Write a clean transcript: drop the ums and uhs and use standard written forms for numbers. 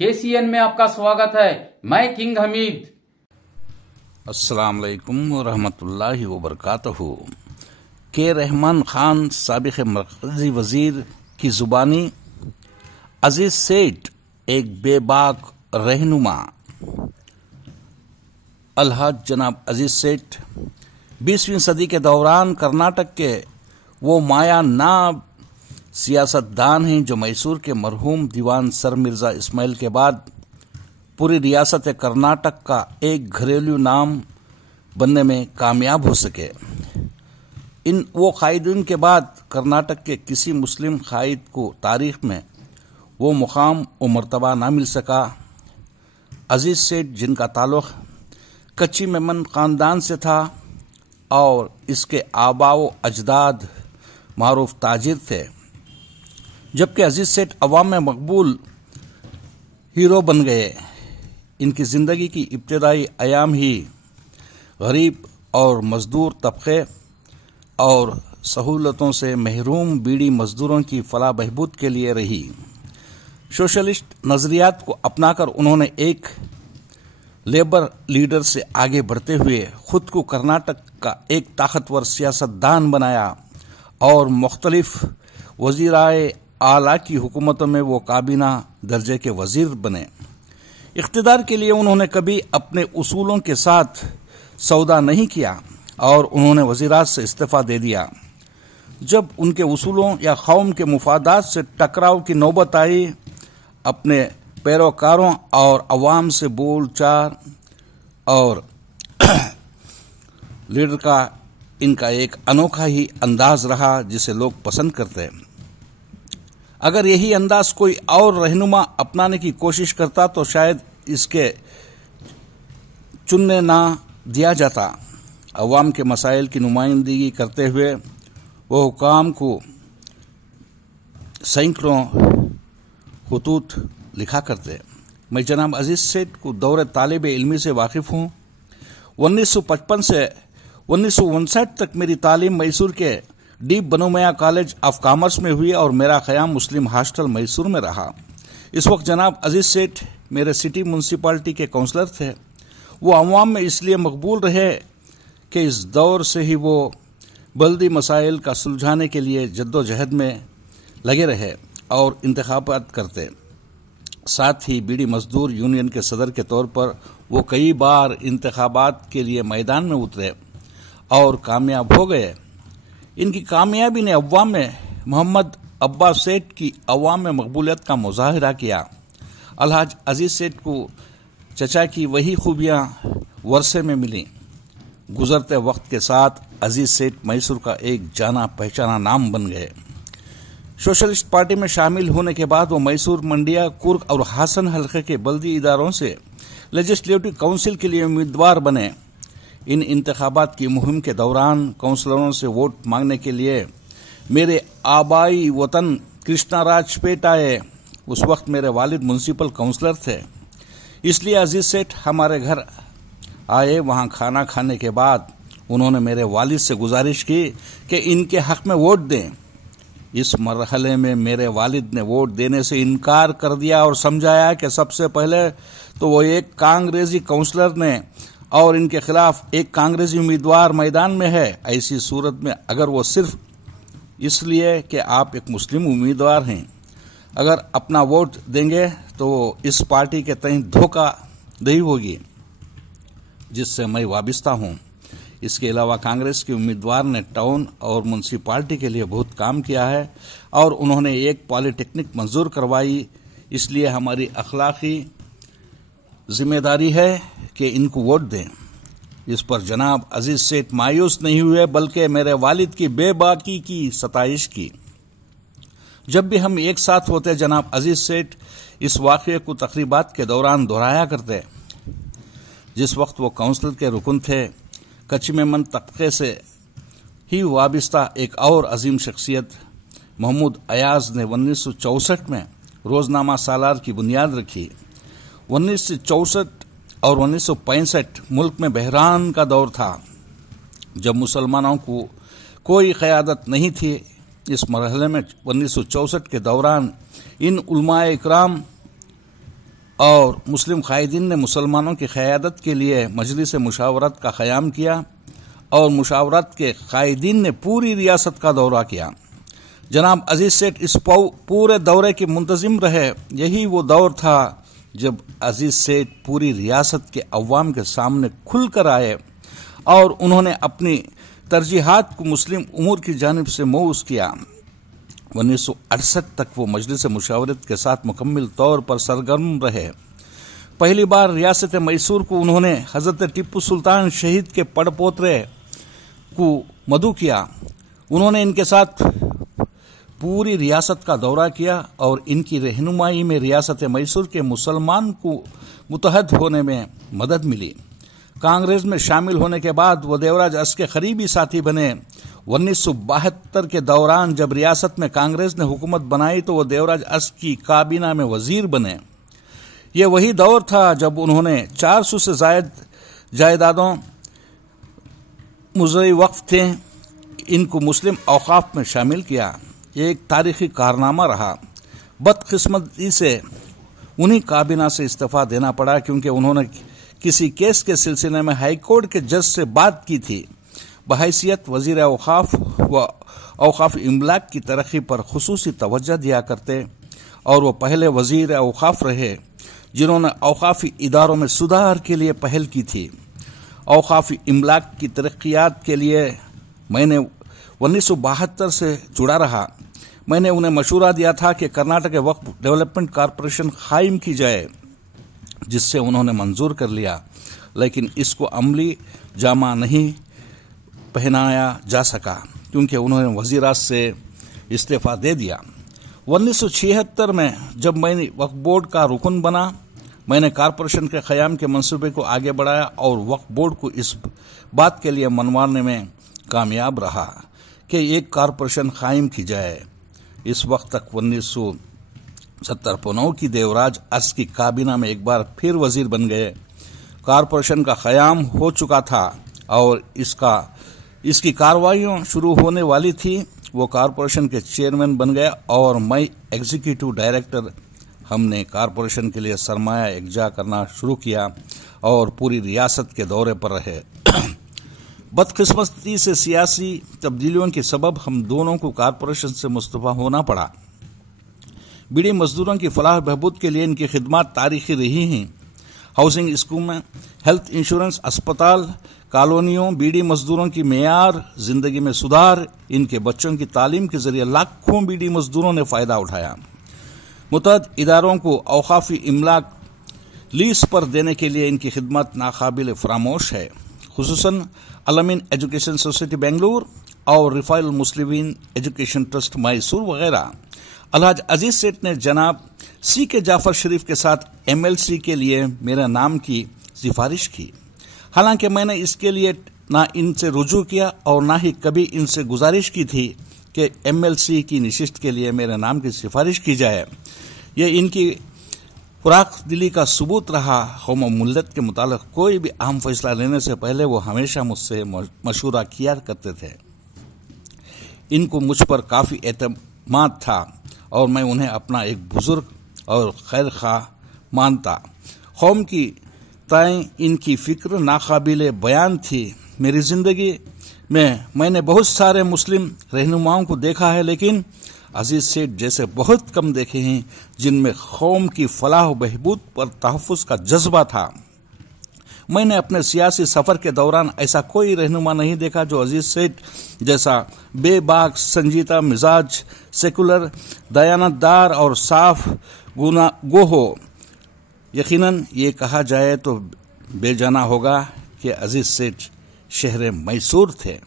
KCN में आपका स्वागत है। मैं किंग हमीद। अस्सलाम वालेकुम रहमतुल्लाहि व बरकातहू। के रहमान खान साबिक़ मरकज़ी वज़ीर की ज़ुबानी अजीज सेठ एक बेबाक रहनुमा। अलहाज जनाब अजीज सेठ 20वीं सदी के दौरान कर्नाटक के वो माया नाब सियासतदान हैं जो मैसूर के मरहूम दीवान सर मिर्जा इस्माइल के बाद पूरी रियासत कर्नाटक का एक घरेलू नाम बनने में कामयाब हो सके। इन वो कायदीन के बाद कर्नाटक के किसी मुस्लिम कायद को तारीख में वो मुकाम व मर्तबा ना मिल सका। अजीज सेठ जिनका ताल्लुक़ कच्ची मेमन ख़ानदान से था और इसके आबाओ अजदाद मारूफ ताजिर थे, जबकि अजीज सेठ अवाम में मकबूल हीरो बन गए। इनकी ज़िंदगी की इब्तदाई अयाम ही गरीब और मजदूर तबके और सहूलतों से महरूम बीड़ी मजदूरों की फलाह बहबूद के लिए रही। सोशलिस्ट नज़रियात को अपनाकर उन्होंने एक लेबर लीडर से आगे बढ़ते हुए खुद को कर्नाटक का एक ताकतवर सियासतदान बनाया और मुख्तलिफ वज़ीराए आला की हुकूमतों में वो काबीना दर्जे के वज़ीर बने। इख्तिदार के लिए उन्होंने कभी अपने उसूलों के साथ सौदा नहीं किया और उन्होंने वज़ीरात से इस्तीफ़ा दे दिया। जब उनके उसूलों या कौम के मुफादात से टकराव की नौबत आई, अपने पैरोकारों और अवाम से बोलचाल और लीडर का इनका एक अनोखा ही अंदाज रहा जिसे लोग पसंद करते हैं। अगर यही अंदाज कोई और रहनुमा अपनाने की कोशिश करता तो शायद इसके चुनने ना दिया जाता। अवाम के मसाइल की नुमाइंदगी करते हुए वो हुकाम को सैकड़ों खुतूत लिखा करते। मैं जनाब अजीज सेठ को दौरे तालिब इल्मी से वाकिफ़ हूँ। 1955 से 1959 तक मेरी तालीम मैसूर के डी बनोमया कॉलेज ऑफ कॉमर्स में हुई और मेरा क़याम मुस्लिम हॉस्टल मैसूर में रहा। इस वक्त जनाब अजीज सेठ मेरे सिटी म्यूनसिपालिटी के काउंसलर थे। वो अवाम में इसलिए मकबूल रहे कि इस दौर से ही वो बल्दी मसाइल का सुलझाने के लिए जद्दोजहद में लगे रहे और इंतखाबात करते। साथ ही बीड़ी मजदूर यूनियन के सदर के तौर पर वो कई बार इंतखाबात के लिए मैदान में उतरे और कामयाब हो गए। इनकी कामयाबी ने अवाम में मोहम्मद अब्बास सेठ की अवाम में मकबूलियत का मुजाहिरा किया। अलहाज अजीज सेठ को चचा की वही खूबियाँ वर्षे में मिली। गुजरते वक्त के साथ अजीज सेठ मैसूर का एक जाना पहचाना नाम बन गए। सोशलिस्ट पार्टी में शामिल होने के बाद वो मैसूर, मंडिया, कुर्ग और हासन हल्के के बल्दी इदारों से लेजिस्लेटिव काउंसिल के लिए उम्मीदवार बने। इन इंतखाबात की मुहिम के दौरान काउंसलरों से वोट मांगने के लिए मेरे आबाई वतन कृष्णाराजपेट आए। उस वक्त मेरे वालिद म्यूनसिपल काउंसलर थे, इसलिए अजीज सेठ हमारे घर आए। वहां खाना खाने के बाद उन्होंने मेरे वालिद से गुजारिश की कि इनके हक में वोट दें। इस मरहले में मेरे वालिद ने वोट देने से इनकार कर दिया और समझाया कि सबसे पहले तो वो एक कांग्रेसी काउंसलर ने और इनके खिलाफ एक कांग्रेसी उम्मीदवार मैदान में है। ऐसी सूरत में अगर वो सिर्फ इसलिए कि आप एक मुस्लिम उम्मीदवार हैं अगर अपना वोट देंगे तो इस पार्टी के तय धोखाधड़ी होगी जिससे मैं वाबिस्ता हूँ। इसके अलावा कांग्रेस के उम्मीदवार ने टाउन और म्यूनसिपालिटी के लिए बहुत काम किया है और उन्होंने एक पॉलिटेक्निक मंजूर करवाई। इसलिए हमारी अखलाकी जिम्मेदारी है कि इनको वोट दें। इस पर जनाब अजीज सेठ मायूस नहीं हुए बल्कि मेरे वालिद की बेबाकी की सताइश की। जब भी हम एक साथ होते जनाब अजीज सेठ इस वाक़ये को तकरीबात के दौरान दोहराया करते। जिस वक्त वो काउंसिल के रुकन थे, कच्ची मेमन तबके से ही वाबिस्ता एक और अजीम शख्सियत महमूद अयाज ने 1964 में रोजनामा सालार की बुनियाद रखी। 1964 और 1965 मुल्क में बहरान का दौर था जब मुसलमानों को कोई क़यादत नहीं थी। इस मरहले में 1964 के दौरान इन उलमाए इकराम اور مسلم قائدین نے مسلمانوں کی قیادت کے لیے مجلس مشاورت کا قیام کیا اور مشاورت کے قائدین نے پوری ریاست کا دورہ کیا۔ جناب عزیز سیٹھ اس پورے دورے کے منتظم رہے۔ یہی وہ دور تھا جب عزیز سیٹھ پوری ریاست کے عوام کے سامنے کھل کر آئے اور انہوں نے اپنی ترجیحات کو مسلم امور کی جانب سے موصول کیا۔ 1968 تک وہ مجلس مشاورت کے ساتھ مکمل طور پر سرگرم رہے۔ پہلی بار ریاست میسور کو انہوں نے حضرت ٹیپو سلطان شہید کے پڑ پوترے کو مدعو کیا۔ انہوں نے ان کے ساتھ پوری ریاست کا دورہ کیا اور ان کی رہنمائی میں ریاست میسور کے مسلمان کو متحد ہونے میں مدد ملی۔ کانگریس میں شامل ہونے کے بعد وہ دیوراج ارس کے قریبی ساتھی بنے۔ 1972 کے دوران جب ریاست میں کانگریس نے حکومت بنائی تو وہ دیوراج ارس کی کابینہ میں وزیر بنے۔ یہ وہی دور تھا جب انہوں نے 400 سے زائد جائیدادوں مزرعی وقف تھے ان کو مسلم اوقاف میں شامل کیا۔ یہ ایک تاریخی کارنامہ رہا۔ بدقسمتی سے انہی کابینہ سے استعفیٰ دینا پڑا کیونکہ انہوں نے کسی کیس کے سلسلے میں ہائی کورٹ کے جج سے بات کی تھی۔ بحیثیت وزیر اوقاف و اوقاف املاک کی ترقی پر خصوصی توجہ دیا کرتے اور وہ پہلے وزیر اوقاف رہے جنہوں نے اوقافی اداروں میں سدھار کے لیے پہل کی تھی۔ اوقافی املاک کی ترقیات کے لیے میں نے 1972 سے جڑا رہا۔ میں نے انہیں مشورہ دیا تھا کہ کرناٹک وقف ڈیولپمنٹ کارپوریشن قائم کی جائے، جس سے انہوں نے منظور کر لیا، لیکن اس کو عملی جامہ نہیں پہنایا جا سکا کیونکہ انہوں نے وزیراعظم سے استعفیٰ دے دیا۔ 1976 میں جب میں نے وقف بورڈ کا رکن بنا، میں نے کارپوریشن کے قیام کے منصوبے کو آگے بڑھایا اور وقف بورڈ کو اس بات کے لیے منوانے میں کامیاب رہا کہ ایک کارپوریشن قائم کی جائے۔ اس وقت تک 1979 کی دیوراج ارس کی کابینہ میں ایک بار پھر وزیر بن گئے۔ کارپوریشن کا قیام ہو چکا تھا اور اس کی کارروائیاں شروع ہونے والی تھی۔ وہ کارپوریشن کے چیئرمین بن گئے اور میں ایگزیکٹو ڈائریکٹر۔ ہم نے کارپوریشن کے لیے سرمایہ اکجا کرنا شروع کیا اور پوری ریاست کے دورے پر رہے۔ بدقسمتی سے سیاسی تبدیلیوں کے سبب ہم دونوں کو کارپوریشن سے مستعفی ہونا پڑا۔ بیڑی مزدوروں کی فلاح بہبود کے لیے ان کی خدمات تاریخی رہی ہیں۔ ہاؤسنگ اسکیمیں، ہیلتھ انشورنس، اسپتال، کالونیوں، بیڑی مزدوروں کی معیار زندگی میں سدھار، ان کے بچوں کی تعلیم کے ذریعے لاکھوں بیڑی مزدوروں نے فائدہ اٹھایا۔ متعدد اداروں کو اوقافی املاک لیز پر دینے کے لیے ان کی خدمات ناقابل فراموش ہے، خصوصاً الامین ایجوکیشن سوسائٹی بنگلور اور رفاع المسلمین ایجوکیشن ٹرسٹ میسور وغیرہ۔ الحاج عزیز سیٹھ نے جناب سی کے جعفر شریف کے ساتھ MLC کے لیے میرے نام کی سفارش کی، حالانکہ میں نے اس کے لیے نہ ان سے رجوع کیا اور نہ ہی کبھی ان سے گزارش کی تھی کہ MLC کی نشست کے لیے میرے نام کی سفارش کی جائے۔ یہ ان کی فراخ دلی کا ثبوت رہا۔ قوم و ملت کے متعلق کوئی بھی اہم فیصلہ لینے سے پہلے وہ ہمیشہ مجھ سے مشورہ کیا کرتے تھے۔ ان کو مجھ پر کافی اعتماد تھا اور میں انہیں اپنا ایک بزرگ اور خیر خواہ مانتا۔ قوم کی تئیں ان کی فکر ناقابل بیان تھی۔ میری زندگی میں نے بہت سارے مسلم رہنماؤں کو دیکھا ہے، لیکن عزیز سیٹھ جیسے بہت کم دیکھے ہیں جن میں قوم کی فلاح و بہبود پر تحفظ کا جذبہ تھا۔ میں نے اپنے سیاسی سفر کے دوران ایسا کوئی رہنما نہیں دیکھا جو عزیز سیٹھ جیسا بے باک، سنجیدہ مزاج، سیکولر، دیانت دار اور صاف گو ہو۔ یقیناً یہ کہا جائے تو بے جانا ہوگا کہ عزیز سیٹھ شہر میسور تھے۔